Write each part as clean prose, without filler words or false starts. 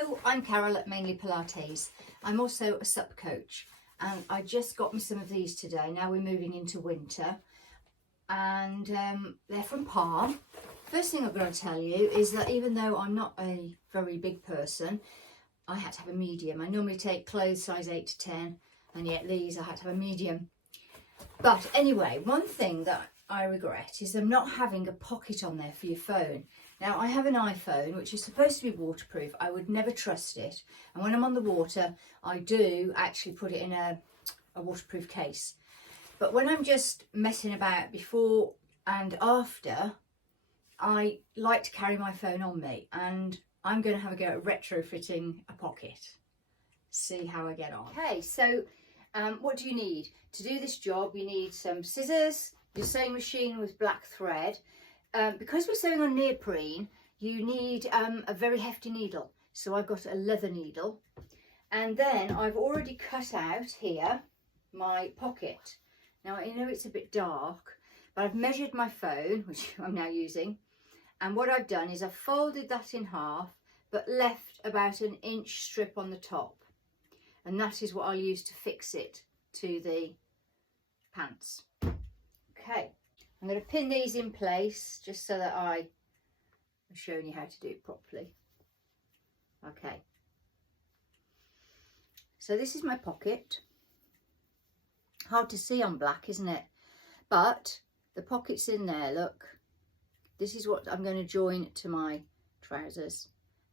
Hello, I'm Carol at Mainly Pilates. I'm also a sup coach and I just got me some of these today. Now we're moving into winter and they're from Palm. First thing I'm going to tell you is that even though I'm not a very big person, I had to have a medium. I normally take clothes size 8 to 10 and yet these I had to have a medium. But anyway, one thing that I regret is them not having a pocket on there for your phone. Now I have an iPhone which is supposed to be waterproof. I would never trust it, and when I'm on the water I do actually put it in a waterproof case. But when I'm just messing about before and after, I like to carry my phone on me, and I'm going to have a go at retrofitting a pocket. See how I get on. Okay, so what do you need? To do this job you need some scissors, your sewing machine with black thread. Because we're sewing on neoprene, you need a very hefty needle. So I've got a leather needle. And then I've already cut out here my pocket. Now I know it's a bit dark, but I've measured my phone, which I'm now using. And what I've done is I've folded that in half, but left about an inch strip on the top. And that is what I'll use to fix it to the pants. Okay. I'm going to pin these in place just so that I'm showing you how to do it properly. Okay. So this is my pocket. Hard to see on black, isn't it? But the pocket's in there, look. This is what I'm going to join to my trousers.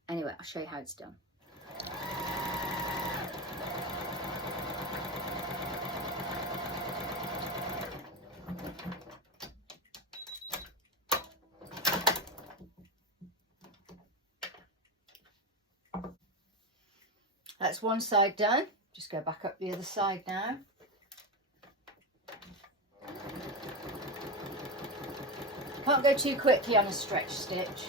Anyway, I'll show you how it's done. That's one side done. Just go back up the other side now. Can't go too quickly on a stretch stitch.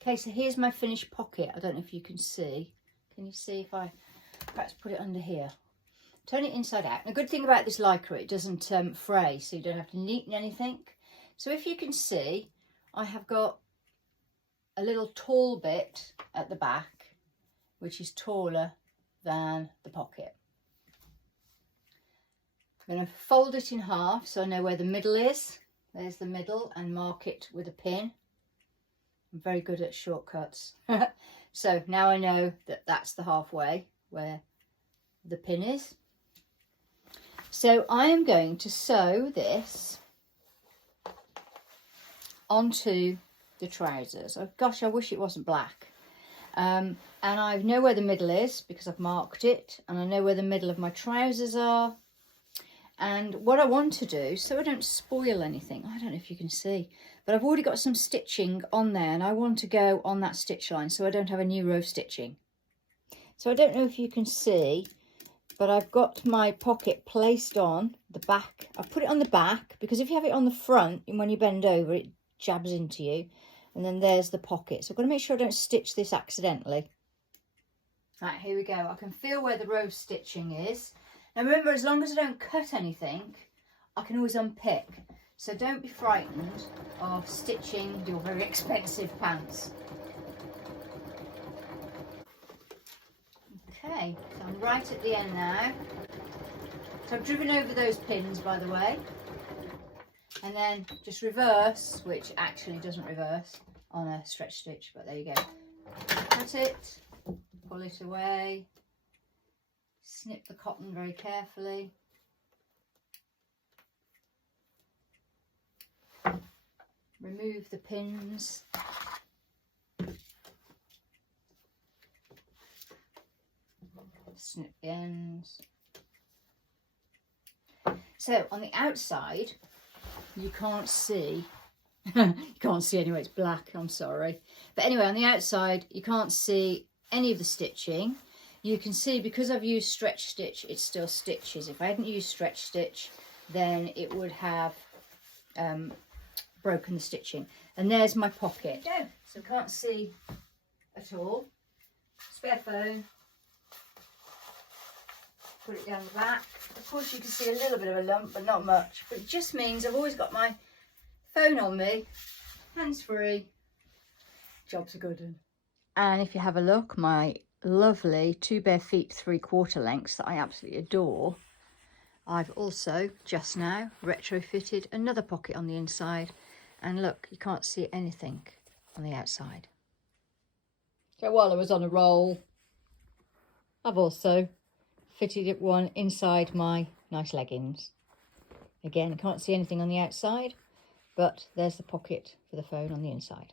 Okay, so here's my finished pocket. I don't know if you can see. Can you see if I perhaps put it under here? Turn it inside out. The good thing about this lycra, it doesn't fray, so you don't have to neaten anything. So if you can see, I have got a little tall bit at the back, which is taller than the pocket. I'm going to fold it in half so I know where the middle is. There's the middle, and mark it with a pin. I'm very good at shortcuts. So now I know that that's the halfway where the pin is. So I am going to sew this onto the trousers. Oh gosh, I wish it wasn't black. And I know where the middle is because I've marked it, and I know where the middle of my trousers are. And what I want to do, so I don't spoil anything, I don't know if you can see, but I've already got some stitching on there, and I want to go on that stitch line so I don't have a new row of stitching. So I don't know if you can see, but I've got my pocket placed on the back. I've put it on the back because if you have it on the front, and when you bend over it jabs into you. And then there's the pocket. So I've got to make sure I don't stitch this accidentally. Right, here we go. I can feel where the row of stitching is. Now remember, as long as I don't cut anything, I can always unpick. So don't be frightened of stitching your very expensive pants. Okay, so I'm right at the end now. So I've driven over those pins, by the way. And then just reverse, which actually doesn't reverse on a stretch stitch, but there you go. Cut it, pull it away, snip the cotton very carefully. Remove the pins. Snip the ends. So on the outside, you can't see. You can't see anyway, it's black, I'm sorry. But anyway, on the outside, you can't see any of the stitching. You can see, because I've used stretch stitch, it still stitches. If I hadn't used stretch stitch, then it would have broken the stitching. And there's my pocket. There you go. So can't see at all. Spare phone. Put it down the back. Of course you can see a little bit of a lump, but not much. But it just means I've always got my phone on me, hands free, Job's a good one. And if you have a look, my lovely 2 bare feet 3/4 lengths that I absolutely adore, I've also just now retrofitted another pocket on the inside, and look, you can't see anything on the outside. So while I was on a roll, I've also fitted it one inside my nice leggings. Again, can't see anything on the outside, but there's the pocket for the phone on the inside.